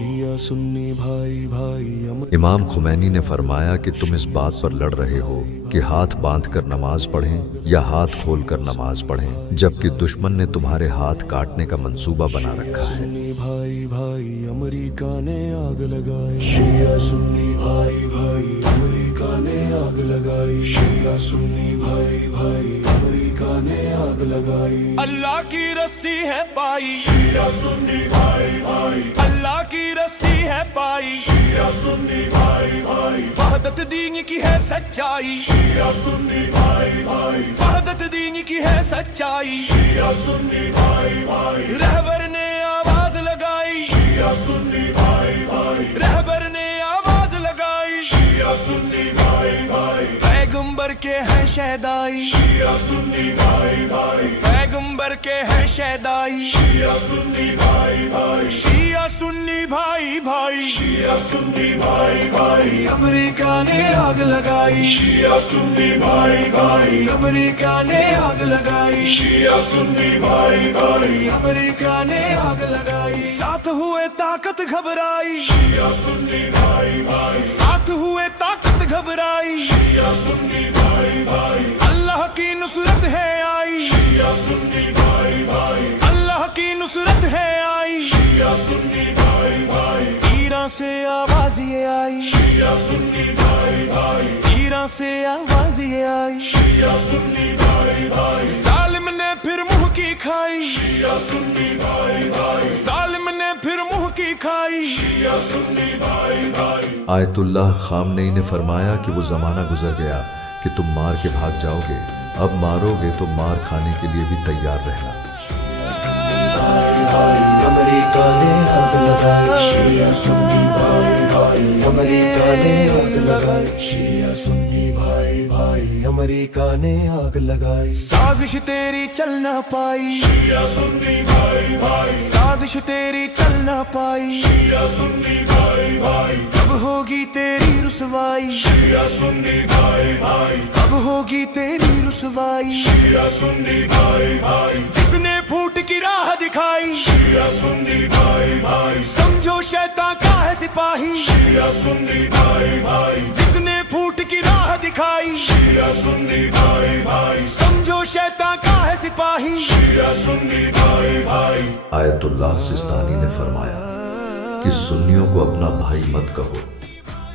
شیعہ سنی بھائی بھائی امام خمینی نے فرمایا کہ تم اس بات پر لڑ رہے ہو کہ ہاتھ باندھ کر نماز پڑھیں یا ہاتھ کھول کر نماز پڑھیں، جبکہ دشمن نے تمہارے ہاتھ کاٹنے کا منصوبہ بنا رکھا ہے۔ سنی بھائی بھائی امریکہ نے آگ لگائی، شیعہ سنی بھائی بھائی امریکہ نے آگ لگائی، شیعہ سنی بھائی بھائی امریکہ نے آگ لگائی۔ اللہ کی رسی ہے پائی، شیعہ سنی بھائی بھائی اللہ کی رسی ہے پائی، شیعہ سنی بھائی بھائی وحدت دین کی ہے سچائی، شیعہ سنی بھائی بھائی وحدت دین کی ہے سچائی، شیعہ سنی بھائی بھائی رہبر نے آواز لگائی، شیعہ سنی بھائی بھائی رہبر نے آواز لگائی، شیعہ سنی بھائی بھائی پیغمبر کے ہیں شہدائی، شیعہ سنی بھائی بھائی پیغمبر کے ہیں شہدائی، شیعہ سنی بھائی بھائی شیعہ سنی بھائی بھائی شیعہ سنی بھائی بھائی امریکہ نے آگ لگائی، شیعہ سنی بھائی بھائی امریکہ نے آگ لگائی، شیعہ سنی بھائی بھائی امریکہ نے آگ لگائی۔ ساتھ ہوئے طاقت گھبرائی، شیعہ سنی بھائی بھائی ساتھ ہوئے طاقت گھبرائی، شیعہ سنی بھائی بھائی اللہ کی نصرت ہے آئی، شیعہ سنی بھائی بھائی اللہ کی نصرت ہے آئی، شیعہ سنی بھائی بھائی ایران سے آواز یہ آئی، شیعہ سنی بھائی بھائی ایران سے آواز یہ آئی، شیعہ سنی بھائی بھائی ظالم نے پھر منہ کی کھائی، شیعہ سنی بھائی بھائی ظالم نے پھر منہ کی کھائی، شیعہ سنی بھائی بھائی۔ آیت اللہ خامنئی نے فرمایا کہ وہ زمانہ گزر گیا کہ تم مار کے بھاگ جاؤ گے، اب مارو گے تو مار کھانے کے لیے بھی تیار رہنا۔ امریکہ نے آگ لگائی، شیعہ سنی بھائی بھائی امریکہ نے آگ لگائی، شیعہ سنی بھائی بھائی امریکہ نے آگ لگائی۔ سازش تیری چل نہ پائی، شیعہ سنی بھائی بھائی سازش تیری چل نہ پائی، شیعہ سنی بھائی بھائی کب ہوگی تیری رسوائی، شیعہ سنی بھائی بھائی کب ہوگی تیری رسوائی، شیعہ سنی بھائی بھائی جس نے پھوٹ کی راہ دکھائی، شیعہ سنی بھائی بھائی سمجھو شیطان کا ہے سپاہی، شیعہ سنی بھائی بھائی جس نے پھوٹ کی راہ دکھائی، شیعہ سنی بھائی بھائی سمجھو شیطان کا ہے سپاہی، شیعہ سنی بھائی بھائی۔ آیت اللہ سستانی نے فرمایا کہ سنیوں کو اپنا بھائی مت کہو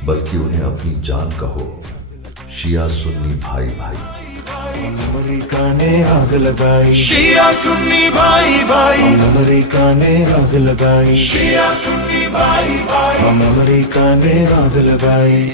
بلکہ انہیں اپنی جان کہو، شیعہ سنی بھائی بھائی۔ امریکہ نے آگ لگائی، شیعہ سنی بھائی بھائی امریکہ نے آگ لگائی، شیعہ سنی بھائی بھائی امریکہ نے آگ لگائی۔